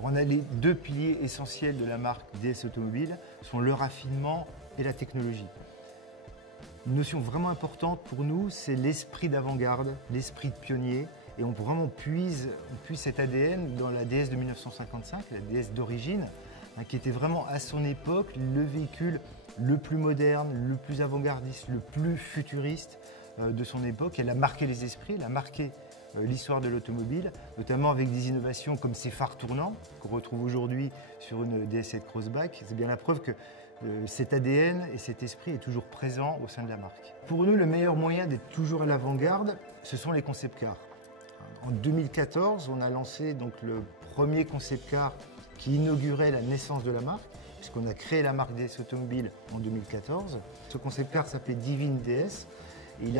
Alors on a les deux piliers essentiels de la marque DS Automobile, sont le raffinement et la technologie. Une notion vraiment importante pour nous, c'est l'esprit d'avant-garde, l'esprit de pionnier. Et on vraiment puise cet ADN dans la DS de 1955, la DS d'origine, qui était vraiment à son époque le véhicule le plus moderne, le plus avant-gardiste, le plus futuriste de son époque. Elle a marqué les esprits, elle a marqué l'histoire de l'automobile, notamment avec des innovations comme ces phares tournants qu'on retrouve aujourd'hui sur une DS7 Crossback. C'est bien la preuve que cet ADN et cet esprit est toujours présent au sein de la marque. Pour nous, le meilleur moyen d'être toujours à l'avant-garde, ce sont les concept cars. En 2014, on a lancé donc le premier concept car qui inaugurait la naissance de la marque, puisqu'on a créé la marque DS Automobile en 2014. Ce concept car s'appelait Divine DS. Et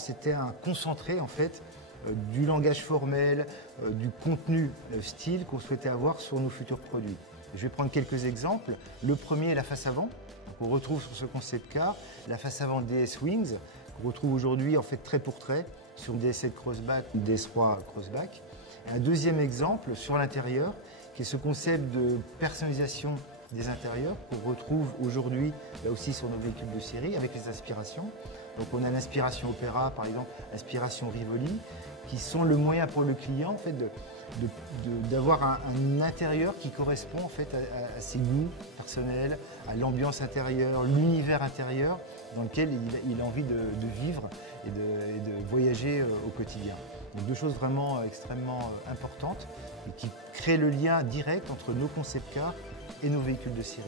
c'était un concentré en fait du langage formel, du contenu style qu'on souhaitait avoir sur nos futurs produits. Je vais prendre quelques exemples. Le premier est la face avant. On retrouve sur ce concept car la face avant DS Wings, qu'on retrouve aujourd'hui en fait trait pour trait sur une DS7 Crossback ou DS3 Crossback. Et un deuxième exemple sur l'intérieur, qui est ce concept de personnalisation des intérieurs qu'on retrouve aujourd'hui là aussi sur nos véhicules de série avec les aspirations. Donc on a l'inspiration Opera par exemple, l'inspiration Rivoli, qui sont le moyen pour le client en fait, d'avoir un intérieur qui correspond en fait à ses goûts personnels, à l'ambiance intérieure, l'univers intérieur dans lequel il a envie de vivre et de voyager au quotidien. Donc deux choses vraiment extrêmement importantes et qui créent le lien direct entre nos concept cars et nos véhicules de série.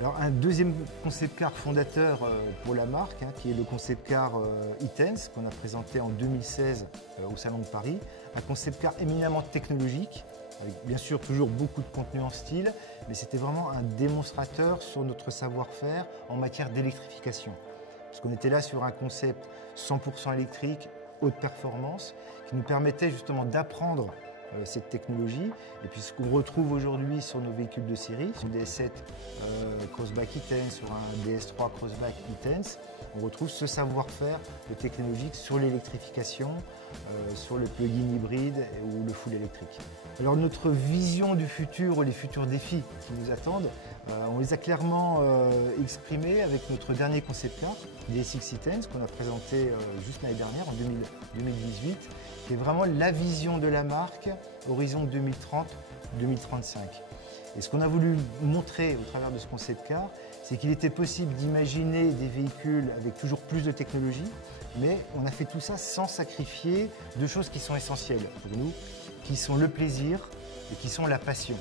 Alors un deuxième concept car fondateur pour la marque, qui est le concept car E-Tense qu'on a présenté en 2016 au Salon de Paris. Un concept car éminemment technologique, avec bien sûr toujours beaucoup de contenu en style, mais c'était vraiment un démonstrateur sur notre savoir-faire en matière d'électrification. Parce qu'on était là sur un concept 100% électrique, haute performance, qui nous permettait justement d'apprendre cette technologie. Et puis ce qu'on retrouve aujourd'hui sur nos véhicules de série, sur des DS7 Crossback E-Tense, sur un DS3 Crossback E-Tense, on retrouve ce savoir-faire technologique sur l'électrification, sur le plug-in hybride ou le full électrique. Alors notre vision du futur ou les futurs défis qui nous attendent, on les a clairement exprimés avec notre dernier concept car, DS6 E-Tense, qu'on a présenté juste l'année dernière, en 2018, qui est vraiment la vision de la marque, horizon 2030-2035. Et ce qu'on a voulu montrer au travers de ce concept car, c'est qu'il était possible d'imaginer des véhicules avec toujours plus de technologie, mais on a fait tout ça sans sacrifier deux choses qui sont essentielles pour nous, qui sont le plaisir et qui sont la passion.